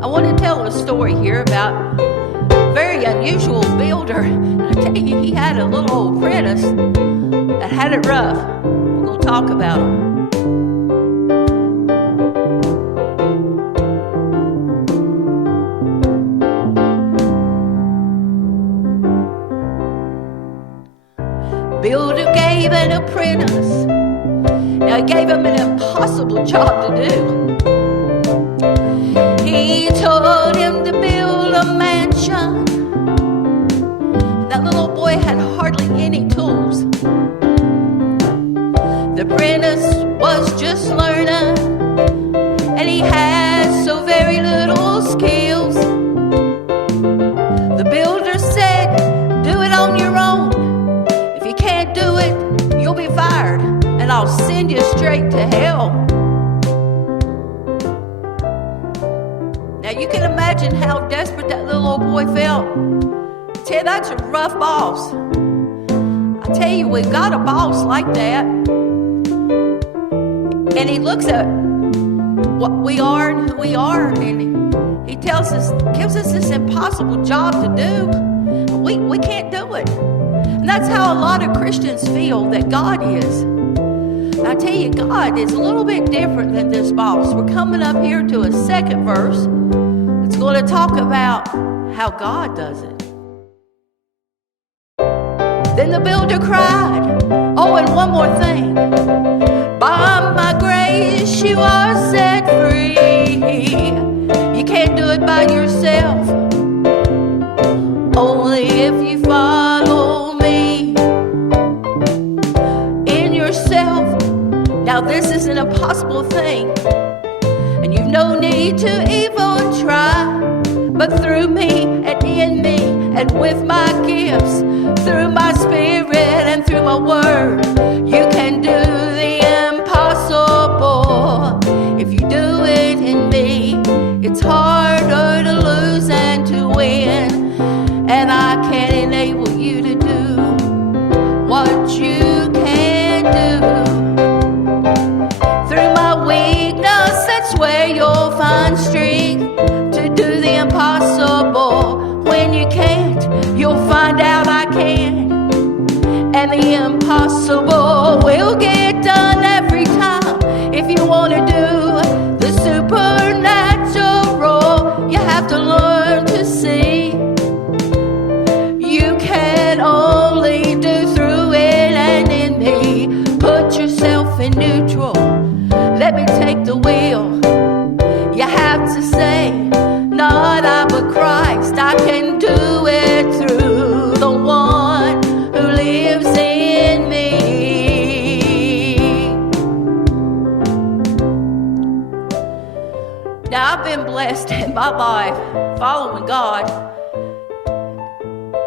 I want to tell a story here about a very unusual builder. I tell you, he had a little old apprentice that had it rough. We're going to talk about him. Builder gave an apprentice. Now he gave him an impossible job to do. He told him to build a mansion. That little boy had hardly any tools. The apprentice was just learning, and he had so very little skills. The builder said, "Do it on your own. If you can't do it, you'll be fired, and I'll send you straight to hell." Now you can imagine how desperate that little old boy felt. I tell you, that's a rough boss. I tell you, we've got a boss like that. And he looks at what we are and who we are, and he tells us, gives us this impossible job to do. We can't do it. And that's how a lot of Christians feel that God is. I tell you, God is a little bit different than this boss. We're coming up here to a second verse. It's going to talk about how God does it. Then the builder cried, "Oh, and one more thing. By my grace you are set free. You can't do it by yourself. Only if you follow me in yourself. Now this is an impossible thing, and you've no need to even try. But through me and in me and with my gifts, through my spirit and through my word, you can do the impossible. If you do it in me, it's harder to lose than to win. And I can enable you to do what you can do. Through my weakness, that's where you'll find strength to do the impossible. When you can't, you'll find out I can. And the impossible will get done every time. If you want to do the supernatural, you have to learn to see. You can only do through it and in me. Put yourself in neutral. Let me take the wheel. You have to say, not I but Christ. I can do it through the one who lives in me. Now I've been blessed in my life following God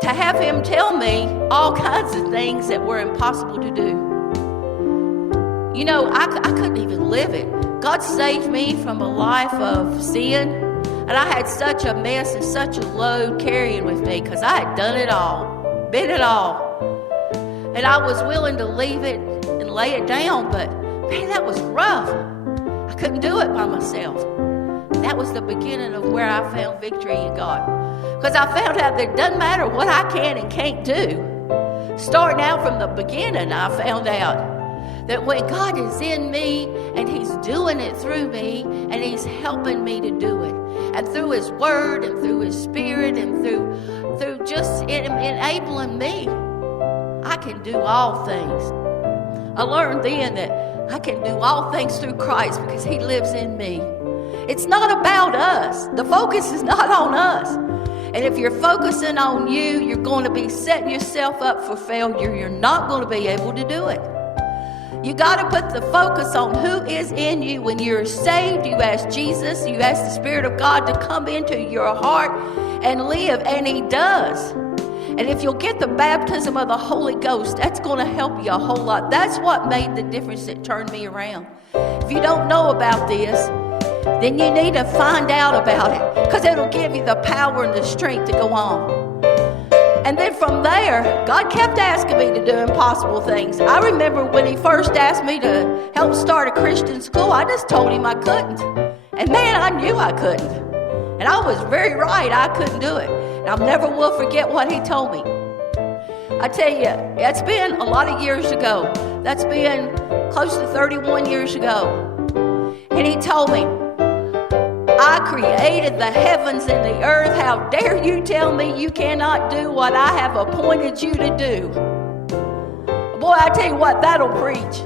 to have Him tell me all kinds of things that were impossible to do. You know, I couldn't even live it. God saved me from a life of sin, and I had such a mess and such a load carrying with me because I had done it all, been it all. And I was willing to leave it and lay it down, but man, that was rough. I couldn't do it by myself. That was the beginning of where I found victory in God. Because I found out that it doesn't matter what I can and can't do. Starting out from the beginning, I found out that when God is in me and He's doing it through me and He's helping me to do it, and through His Word and through His Spirit and through just enabling me, I can do all things. I learned then that I can do all things through Christ because He lives in me. It's not about us. The focus is not on us. And if you're focusing on you, you're going to be setting yourself up for failure. You're not going to be able to do it. You got to put the focus on who is in you. When you're saved, you ask Jesus, you ask the Spirit of God to come into your heart and live, and He does. And if you'll get the baptism of the Holy Ghost, that's going to help you a whole lot. That's what made the difference that turned me around. If you don't know about this, then you need to find out about it, because it'll give you the power and the strength to go on. And then from there, God kept asking me to do impossible things. I remember when He first asked me to help start a Christian school, I just told Him I couldn't. And man, I knew I couldn't. And I was very right. I couldn't do it. And I never will forget what he told me. I tell you, it's been a lot of years ago. That's been close to 31 years ago. And he told me, I created the heavens and the earth. How dare you tell me you cannot do what I have appointed you to do? Boy, I tell you what, that'll preach.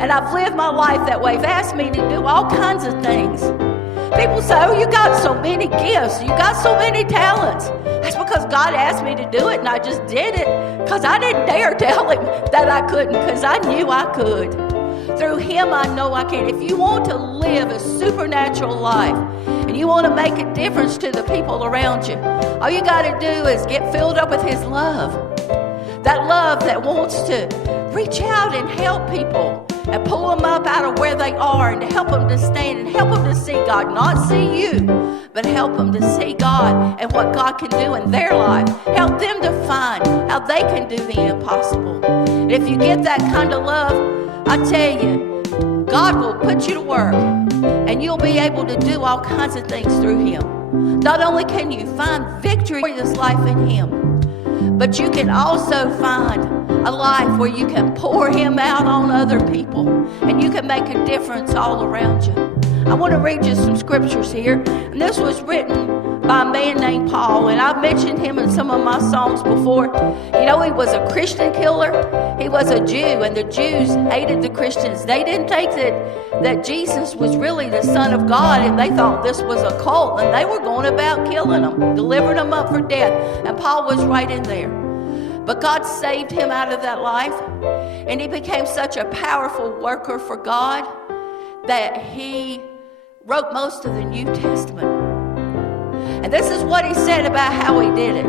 And I've lived my life that way. They've asked me to do all kinds of things. People say, oh, you got so many gifts. You got so many talents. That's because God asked me to do it, and I just did it because I didn't dare tell him that I couldn't, because I knew I could. Through him, I know I can. If you want to live a supernatural life and you want to make a difference to the people around you, all you got to do is get filled up with his love. That love that wants to reach out and help people and pull them up out of where they are and to help them to stand and help them to see God, not see you, but help them to see God and what God can do in their life. Help them to find how they can do the impossible. And if you get that kind of love, I tell you, God will put you to work and you'll be able to do all kinds of things through him. Not only can you find victory in this life in him, but you can also find a life where you can pour him out on other people and you can make a difference all around you. I want to read you some scriptures here. And this was written by a man named Paul, and I've mentioned him in some of my songs before. You know, he was a Christian killer. He was a Jew, and the Jews hated the Christians. They didn't think that Jesus was really the Son of God, and they thought this was a cult, and they were going about killing them, delivering them up for death. And Paul was right in there. But God saved him out of that life, and he became such a powerful worker for God that he wrote most of the New Testament. And this is what he said about how he did it.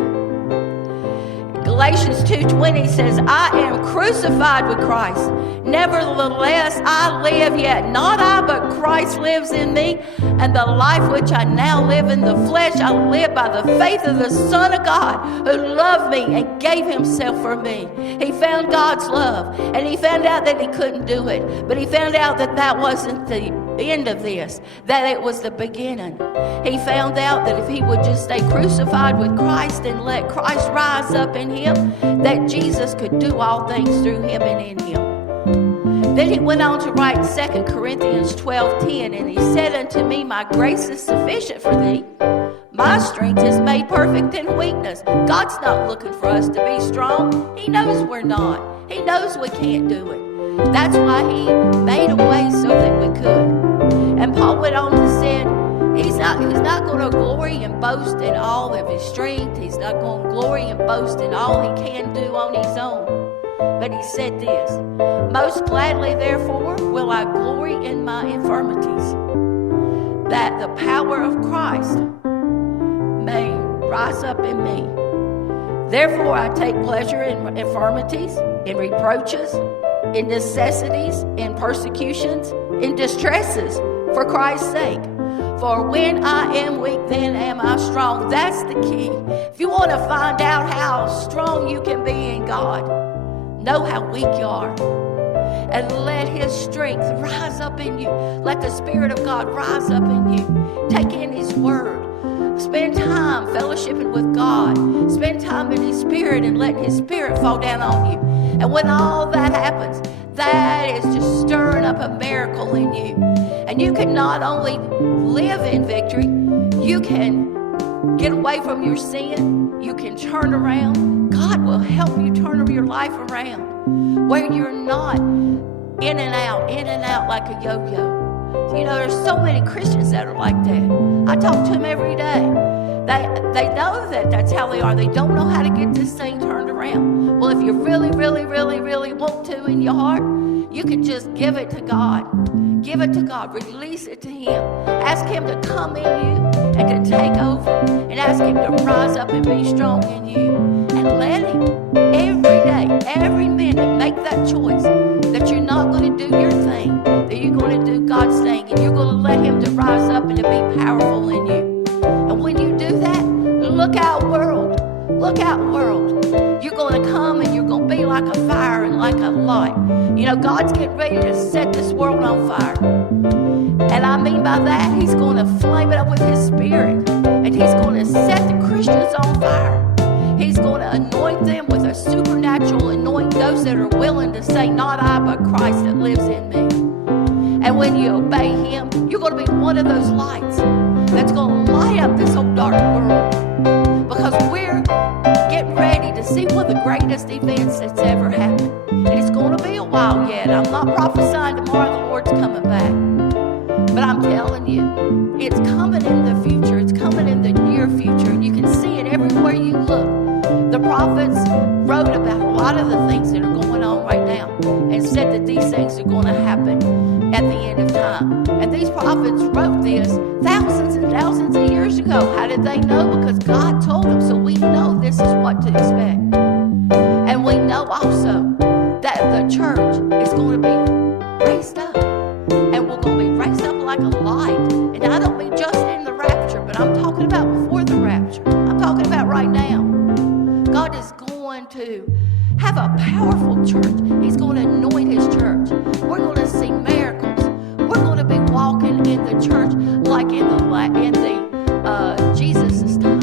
Galatians 2:20 says, I am crucified with Christ. Nevertheless, I live, yet not I, but Christ lives in me. And the life which I now live in the flesh, I live by the faith of the Son of God, who loved me and gave himself for me. He found God's love, and he found out that he couldn't do it. But he found out that that wasn't the end of this, that it was the beginning. He found out that if he would just stay crucified with Christ and let Christ rise up in him, that Jesus could do all things through him and in him. Then he went on to write 2 Corinthians 12:10, and he said unto me, my grace is sufficient for thee. My strength is made perfect in weakness. God's not looking for us to be strong. He knows we're not. He knows we can't do it. That's why he made a way so that we could. And Paul went on to say, he's not going to glory and boast in all of his strength. He's not going to glory and boast in all he can do on his own. But he said this, most gladly, therefore, will I glory in my infirmities, that the power of Christ may rise up in me. Therefore, I take pleasure in infirmities, in reproaches, in necessities, in persecutions, in distresses, for Christ's sake. For when I am weak, then am I strong. That's the key. If you want to find out how strong you can be in God, know how weak you are. And let his strength rise up in you. Let the Spirit of God rise up in you. Take in his word. Spend time fellowshipping with God. Spend time in his Spirit and letting his Spirit fall down on you. And when all that happens, that is just stirring up a miracle in you. And you can not only live in victory, you can get away from your sin. You can turn around. God will help you turn your life around where you're not in and out like a yo-yo. You know, there's so many Christians that are like that. I talk to them every day. They know that that's how they are. They don't know how to get this thing turned around. Well, if you really, really, really, really want to in your heart, you can just give it to God. Give it to God. Release it to him. Ask him to come in you and to take over. And ask him to rise up and be strong in you. And let him every day, every minute, make that choice that you're not going to do your thing, that you're going to do God's thing, and you're going to let him to rise up and to be powerful in you. And when you do that, look out, world. Look out, world. You're going to come and you're going to be like a fire and like a light. You know, God's getting ready to set this world on fire. And I mean by that, he's going to flame it up with his spirit. And he's going to set the Christians on fire. He's going to anoint them with a supernatural anoint, those that are willing to say, not I, but Christ that lives in me. And when you obey him, you're going to be one of those lights that's going to light up this old dark world. Because we're getting ready to see one of the greatest events that's ever happened. And it's going to be a while yet. I'm not prophesying tomorrow the Lord's coming back. But I'm telling you, it's coming in the future. It's coming in the near future. And you can see it everywhere you look. The prophets wrote about a lot of the things that are going on right now and said that these things are going to happen at the end of time. And these prophets wrote this thousands and thousands of years ago. How did they know? Because God told them. So we know this is what to expect. And we know also that the church is going to be raised up. And we're going to be raised up like a light. And I don't mean just in the rapture, but I'm talking about before the rapture. I'm talking about right now. God is going to have a powerful church. He's going to anoint his church. We're going to see miracles. We're going to be walking in the church like in the Jesus' time.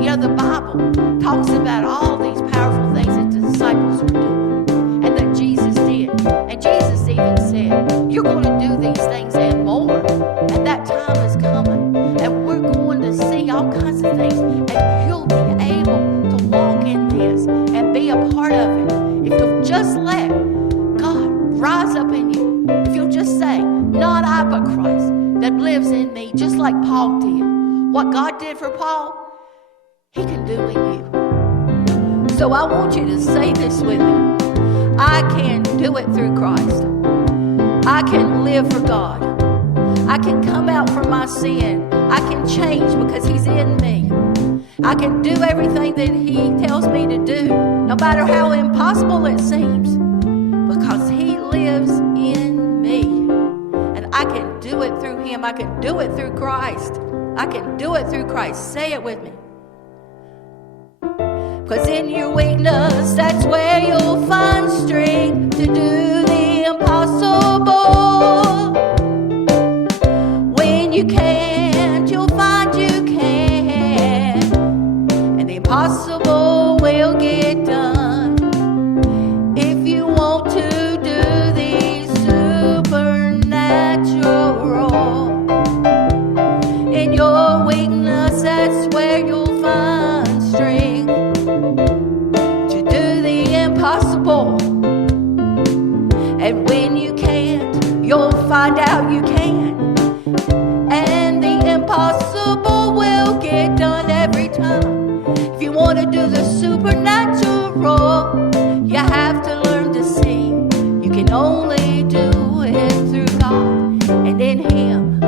You know, the Bible talks about all these powerful things that the disciples were doing and that Jesus did. And Jesus even said, you're going to do these things and more. And that time is coming. And we're going to see all kinds of things. And you'll be able to walk in this and be a part of it. If you'll just let God rise up in you. If you'll just say, not I but Christ that lives in me, just like Paul did. What God did for Paul, he can do in you. So I want you to say this with me. I can do it through Christ. I can live for God. I can come out from my sin. I can change because he's in me. I can do everything that he tells me to do, no matter how impossible it seems, because he lives in me. And I can do it through him. I can do it through Christ. I can do it through Christ. Say it with me. Because in your weakness, that's where you'll find strength to do the impossible. When you can't, you'll find you can. And the impossible will get done. If you want to do the supernatural. In your weakness, that's where you'll find strength to do the impossible. And when you can't, you'll find out you can. And the impossible will get done every time. If you want to do the supernatural, you have to learn to see. You can only do it through God and in him.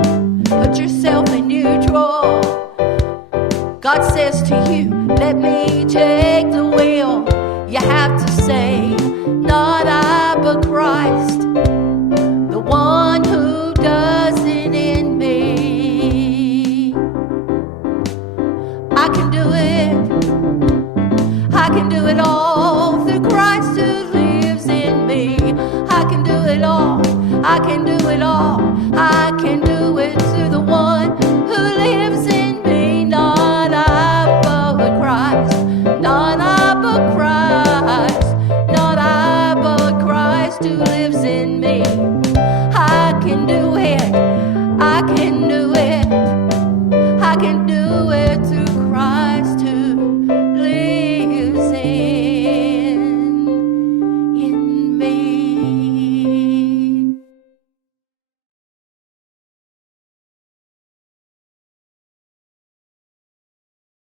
Put yourself in neutral. God says to you, let me take the wheel. You have to say, not I but Christ, the one who does it in me. I can do it. I can do it all through Christ who lives in me. I can do it all. I can do it all. I can do it through the one who lives in me. Not I but Christ. Not I but Christ. Not I but Christ who lives in me.